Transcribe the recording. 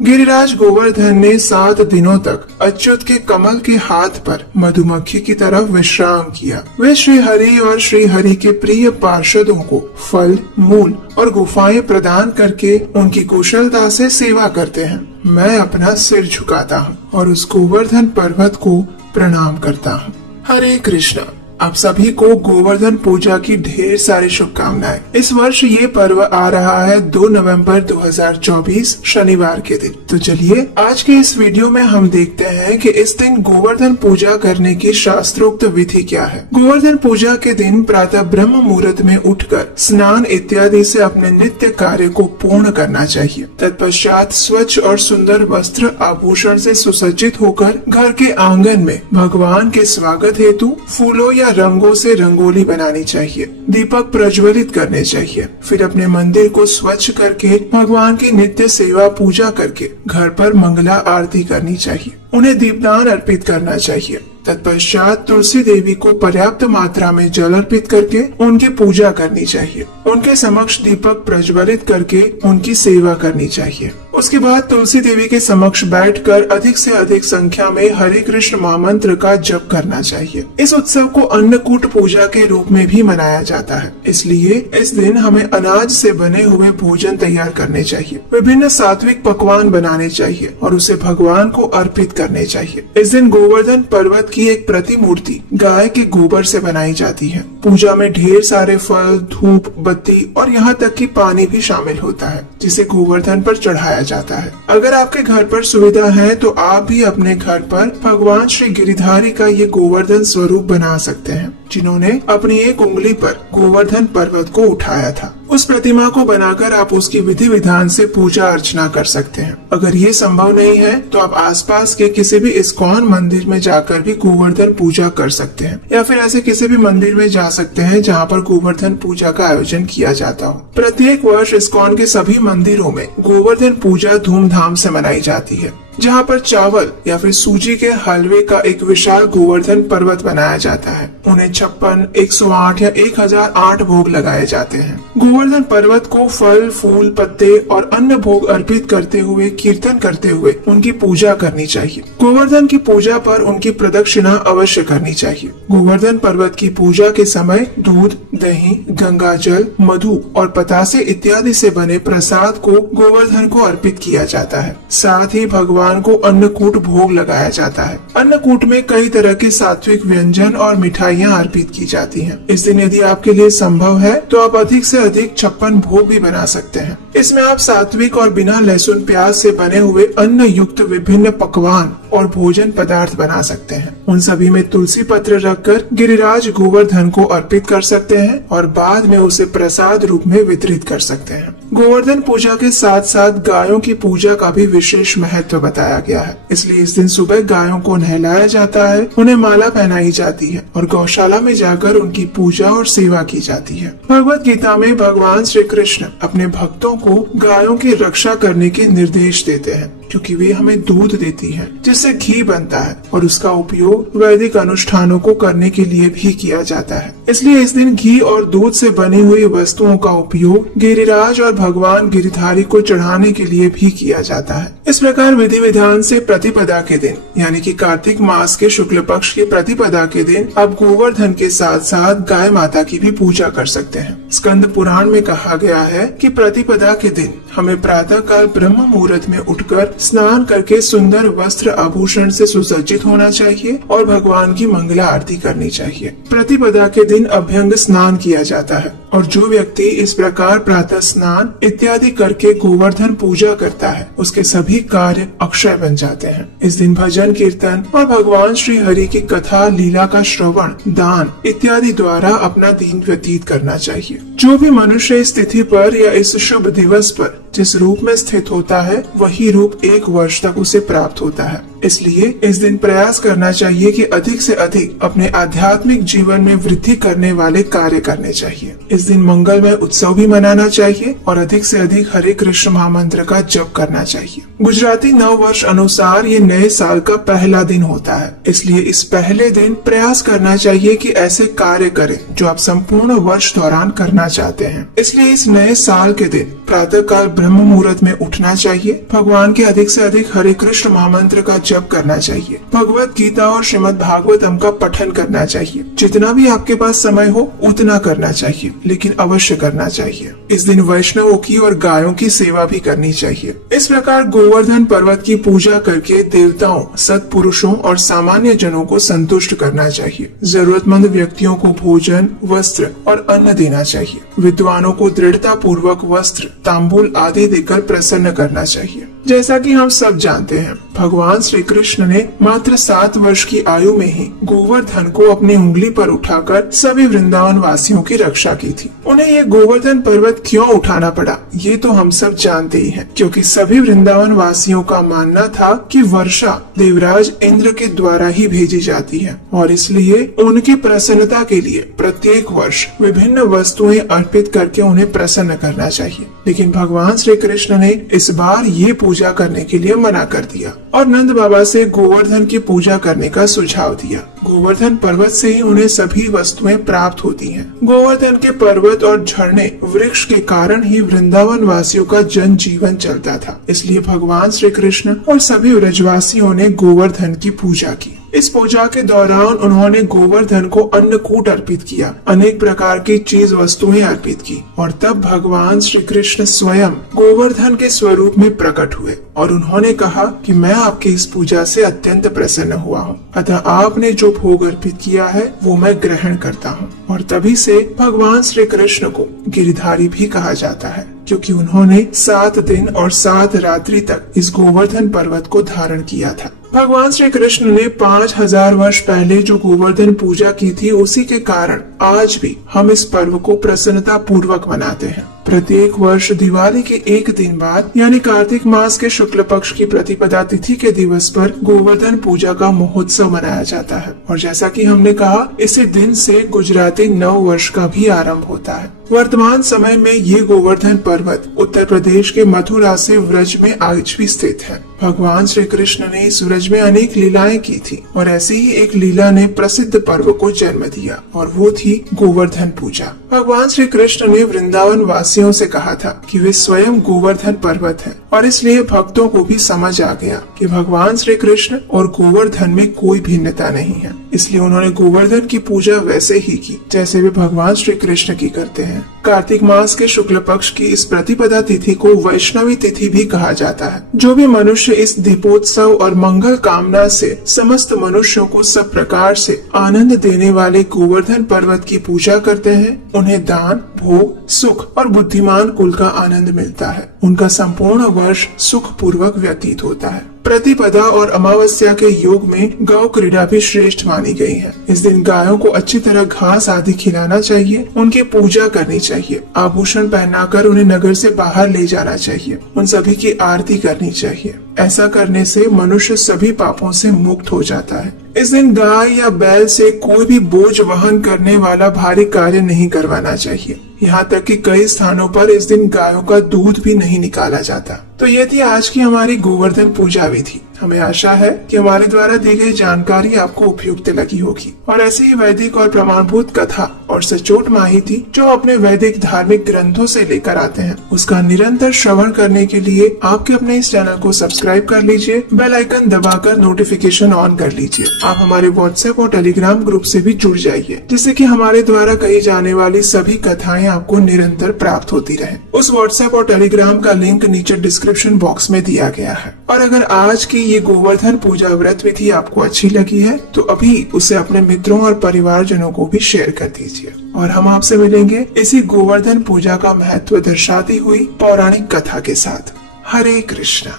गिरिराज गोवर्धन ने 7 दिनों तक अच्युत के कमल के हाथ पर मधुमक्खी की तरफ विश्राम किया। वे श्री हरि और श्री हरि के प्रिय पार्षदों को फल, मूल और गुफाएं प्रदान करके उनकी कुशलता से सेवा करते हैं। मैं अपना सिर झुकाता हूँ और उस गोवर्धन पर्वत को प्रणाम करता हूँ। हरे कृष्णा। आप सभी को गोवर्धन पूजा की ढेर सारी शुभकामनाएं। इस वर्ष ये पर्व आ रहा है 2 नवंबर 2024 शनिवार के दिन। तो चलिए आज के इस वीडियो में हम देखते हैं कि इस दिन गोवर्धन पूजा करने की शास्त्रोक्त विधि क्या है। गोवर्धन पूजा के दिन प्रातः ब्रह्म मुहूर्त में उठकर स्नान इत्यादि से अपने नित्य कार्य को पूर्ण करना चाहिए। तत्पश्चात स्वच्छ और सुंदर वस्त्र आभूषण से सुसज्जित होकर घर के आंगन में भगवान के स्वागत हेतु फूलों या रंगों से रंगोली बनानी चाहिए। दीपक प्रज्वलित करने चाहिए। फिर अपने मंदिर को स्वच्छ करके भगवान की नित्य सेवा पूजा करके घर पर मंगला आरती करनी चाहिए। उन्हें दीपदान अर्पित करना चाहिए। तत्पश्चात तुलसी देवी को पर्याप्त मात्रा में जल अर्पित करके उनकी पूजा करनी चाहिए। उनके समक्ष दीपक प्रज्वलित करके उनकी सेवा करनी चाहिए। उसके बाद तुलसी देवी के समक्ष बैठकर अधिक से अधिक संख्या में हरे कृष्ण महामंत्र का जप करना चाहिए। इस उत्सव को अन्नकूट पूजा के रूप में भी मनाया जाता है। इसलिए इस दिन हमें अनाज से बने हुए भोजन तैयार करने चाहिए। विभिन्न सात्विक पकवान बनाने चाहिए और उसे भगवान को अर्पित करने चाहिए। इस दिन गोवर्धन पर्वत की एक प्रतिमूर्ति गाय के गोबर से बनाई जाती है। पूजा में ढेर सारे फल, धूप, बत्ती और यहाँ तक कि पानी भी शामिल होता है, जिसे गोवर्धन पर चढ़ाया जाता है। अगर आपके घर पर सुविधा है तो आप भी अपने घर पर भगवान श्री गिरिधारी का ये गोवर्धन स्वरूप बना सकते हैं, जिन्होंने अपनी एक उंगली पर गोवर्धन पर्वत को उठाया था। उस प्रतिमा को बनाकर आप उसकी विधि विधान से पूजा अर्चना कर सकते हैं। अगर ये संभव नहीं है तो आप आसपास के किसी भी इस्कॉन मंदिर में जाकर भी गोवर्धन पूजा कर सकते हैं, या फिर ऐसे किसी भी मंदिर में जा सकते हैं जहाँ पर गोवर्धन पूजा का आयोजन किया जाता हो। प्रत्येक वर्ष इस्कॉन के सभी मंदिरों में गोवर्धन पूजा धूमधाम से मनाई जाती है, जहाँ पर चावल या फिर सूजी के हलवे का एक विशाल गोवर्धन पर्वत बनाया जाता है। उन्हें 56, 108 या 1008 भोग लगाए जाते हैं। गोवर्धन पर्वत को फल, फूल, पत्ते और अन्य भोग अर्पित करते हुए कीर्तन करते हुए उनकी पूजा करनी चाहिए। गोवर्धन की पूजा पर उनकी प्रदक्षिणा अवश्य करनी चाहिए। गोवर्धन पर्वत की पूजा के समय दूध, दही, गंगा जल, मधु और पतासे इत्यादि से बने प्रसाद को गोवर्धन को अर्पित किया जाता है। साथ ही भगवान को अन्नकूट भोग लगाया जाता है। अन्नकूट में कई तरह के सात्विक व्यंजन और मिठाइयाँ अर्पित की जाती हैं। इस दिन यदि आपके लिए संभव है तो आप अधिक से अधिक 56 भोग भी बना सकते हैं। इसमें आप सात्विक और बिना लहसुन प्याज से बने हुए अन्न युक्त विभिन्न पकवान और भोजन पदार्थ बना सकते हैं। उन सभी में तुलसी पत्र रखकर गिरिराज गोवर्धन को अर्पित कर सकते हैं और बाद में उसे प्रसाद रूप में वितरित कर सकते हैं। गोवर्धन पूजा के साथ साथ गायों की पूजा का भी विशेष महत्व बताया गया है। इसलिए इस दिन सुबह गायों को नहलाया जाता है, उन्हें माला पहनाई जाती है और गौशाला में जाकर उनकी पूजा और सेवा की जाती है। भगवत गीता में भगवान श्री कृष्ण अपने भक्तों को गायों की रक्षा करने के निर्देश देते हैं, क्योंकि वे हमें दूध देती हैं, जिससे घी बनता है और उसका उपयोग वैदिक अनुष्ठानों को करने के लिए भी किया जाता है। इसलिए इस दिन घी और दूध से बनी हुई वस्तुओं का उपयोग गिरिराज और भगवान गिरिधारी को चढ़ाने के लिए भी किया जाता है। इस प्रकार विधि विधान से प्रतिपदा के दिन, यानी कि कार्तिक मास के शुक्ल पक्ष की प्रतिपदा के दिन आप गोवर्धन के साथ साथ गाय माता की भी पूजा कर सकते हैं। स्कंद पुराण में कहा गया है कि प्रतिपदा के दिन हमें प्रातः काल ब्रह्म मुहूर्त में उठकर स्नान करके सुंदर वस्त्र आभूषण से सुसज्जित होना चाहिए और भगवान की मंगला आरती करनी चाहिए। प्रतिपदा के दिन अभ्यंग स्नान किया जाता है और जो व्यक्ति इस प्रकार प्रातः स्नान इत्यादि करके गोवर्धन पूजा करता है, उसके सभी कार्य अक्षय बन जाते हैं। इस दिन भजन, कीर्तन और भगवान श्री हरि की कथा, लीला का श्रवण, दान इत्यादि द्वारा अपना दिन व्यतीत करना चाहिए। जो भी मनुष्य इस तिथि पर या इस शुभ दिवस पर जिस रूप में स्थित होता है, वही रूप 1 वर्ष तक उसे प्राप्त होता है। इसलिए इस दिन प्रयास करना चाहिए कि अधिक से अधिक अपने आध्यात्मिक जीवन में वृद्धि करने वाले कार्य करने चाहिए। इस दिन मंगलमय उत्सव भी मनाना चाहिए और अधिक से अधिक हरे कृष्ण महामंत्र का जप करना चाहिए। गुजराती नव वर्ष अनुसार ये नए साल का पहला दिन होता है, इसलिए इस पहले दिन प्रयास करना चाहिए कि ऐसे कार्य करें जो आप संपूर्ण वर्ष दौरान करना चाहते हैं। इसलिए इस नए साल के दिन प्रातः काल ब्रह्म मुहूर्त में उठना चाहिए, भगवान के अधिक से अधिक हरे कृष्ण महामंत्र का जप करना चाहिए, भगवत गीता और श्रीमद् भागवतम का पठन करना चाहिए। जितना भी आपके पास समय हो उतना करना चाहिए, लेकिन अवश्य करना चाहिए। इस दिन वैष्णवों की और गायों की सेवा भी करनी चाहिए। इस प्रकार गोवर्धन पर्वत की पूजा करके देवताओं, सत्पुरुषों और सामान्य जनों को संतुष्ट करना चाहिए। जरूरतमंद व्यक्तियों को भोजन, वस्त्र और अन्न देना चाहिए। विद्वानों को दृढ़ता पूर्वक वस्त्र, तांबूल आदि देकर प्रसन्न करना चाहिए। जैसा कि हम सब जानते हैं, भगवान श्री कृष्ण ने मात्र 7 वर्ष की आयु में ही गोवर्धन को अपनी उंगली पर उठाकर सभी वृंदावन वासियों की रक्षा की थी। उन्हें ये गोवर्धन पर्वत क्यों उठाना पड़ा, ये तो हम सब जानते ही हैं, क्योंकि सभी वृंदावन वासियों का मानना था कि वर्षा देवराज इंद्र के द्वारा ही भेजी जाती है और इसलिए उनकी प्रसन्नता के लिए प्रत्येक वर्ष विभिन्न वस्तुएं अर्पित करके उन्हें प्रसन्न करना चाहिए। लेकिन भगवान श्री कृष्ण ने इस बार ये पूजा करने के लिए मना कर दिया और नंद बाबा से गोवर्धन की पूजा करने का सुझाव दिया। गोवर्धन पर्वत से ही उन्हें सभी वस्तुएं प्राप्त होती हैं। गोवर्धन के पर्वत और झरने वृक्ष के कारण ही वृंदावन वासियों का जन जीवन चलता था। इसलिए भगवान श्री कृष्ण और सभी व्रजवासियों ने गोवर्धन की पूजा की। इस पूजा के दौरान उन्होंने गोवर्धन को अन्नकूट अर्पित किया, अनेक प्रकार की चीज वस्तुएं अर्पित की और तब भगवान श्री कृष्ण स्वयं गोवर्धन के स्वरूप में प्रकट हुए और उन्होंने कहा कि मैं आपकी इस पूजा से अत्यंत प्रसन्न हुआ हूँ, अतः आपने जो भोग अर्पित किया है वो मैं ग्रहण करता हूँ। और तभी से भगवान श्री कृष्ण को गिरधारी भी कहा जाता है, क्योंकि उन्होंने 7 दिन और 7 रात्रि तक इस गोवर्धन पर्वत को धारण किया था। भगवान श्री कृष्ण ने 5000 वर्ष पहले जो गोवर्धन पूजा की थी, उसी के कारण आज भी हम इस पर्व को प्रसन्नता पूर्वक मनाते हैं। प्रत्येक वर्ष दिवाली के एक दिन बाद यानी कार्तिक मास के शुक्ल पक्ष की प्रतिपदा तिथि के दिवस पर गोवर्धन पूजा का महोत्सव मनाया जाता है और जैसा कि हमने कहा, इसी दिन से गुजराती नव वर्ष का भी आरंभ होता है। वर्तमान समय में ये गोवर्धन पर्वत उत्तर प्रदेश के मथुरा से व्रज में आज भी स्थित है। भगवान श्री कृष्ण ने इस व्रज में अनेक लीलाएं की थी और ऐसी ही एक लीला ने प्रसिद्ध पर्व को जन्म दिया और वो थी गोवर्धन पूजा। भगवान श्री कृष्ण ने वृंदावन वासियों से कहा था कि वे स्वयं गोवर्धन पर्वत हैं और इसलिए भक्तों को भी समझ आ गया कि भगवान श्री कृष्ण और गोवर्धन में कोई भिन्नता नहीं है। इसलिए उन्होंने गोवर्धन की पूजा वैसे ही की जैसे वे भगवान श्री कृष्ण की करते हैं। कार्तिक मास के शुक्ल पक्ष की इस प्रतिपदा तिथि को वैष्णवी तिथि भी कहा जाता है। जो भी मनुष्य इस दीपोत्सव और मंगल कामना से समस्त मनुष्यों को सब प्रकार से आनंद देने वाले गोवर्धन पर्वत की पूजा करते हैं, उन्हें दान, भोग, सुख और बुद्धिमान कुल का आनंद मिलता है। उनका संपूर्ण वर्ष सुख पूर्वक व्यतीत होता है। प्रतिपदा और अमावस्या के योग में गौ क्रीड़ा भी श्रेष्ठ मानी गई है। इस दिन गायों को अच्छी तरह घास आदि खिलाना चाहिए, उनकी पूजा करनी चाहिए, आभूषण पहनाकर उन्हें नगर से बाहर ले जाना चाहिए, उन सभी की आरती करनी चाहिए। ऐसा करने से मनुष्य सभी पापों से मुक्त हो जाता है। इस दिन गाय या बैल से कोई भी बोझ वहन करने वाला भारी कार्य नहीं करवाना चाहिए। यहाँ तक कि कई स्थानों पर इस दिन गायों का दूध भी नहीं निकाला जाता। तो ये थी आज की हमारी गोवर्धन पूजा विधि। हमें आशा है कि हमारे द्वारा दी गई जानकारी आपको उपयुक्त लगी होगी और ऐसी ही वैदिक और प्रमाणभूत कथा और सचोट माहिती जो अपने वैदिक धार्मिक ग्रंथों से लेकर आते हैं, उसका निरंतर श्रवण करने के लिए आपके अपने इस चैनल को सब्सक्राइब कर लीजिए, बेल आइकन दबाकर नोटिफिकेशन ऑन कर लीजिए। आप हमारे व्हाट्सएप और टेलीग्राम ग्रुप से भी जुड़ जाइए, जिससे कि हमारे द्वारा कही जाने वाली सभी कथाएं आपको निरंतर प्राप्त होती रहे। उस व्हाट्सएप और टेलीग्राम का लिंक नीचे डिस्क्रिप्शन बॉक्स में दिया गया है। और अगर आज की ये गोवर्धन पूजा व्रत विधि आपको अच्छी लगी है तो अभी उसे अपने मित्रों और परिवारजनों को भी शेयर कर दीजिए। और हम आपसे मिलेंगे इसी गोवर्धन पूजा का महत्व दर्शाती हुई पौराणिक कथा के साथ। हरे कृष्णा।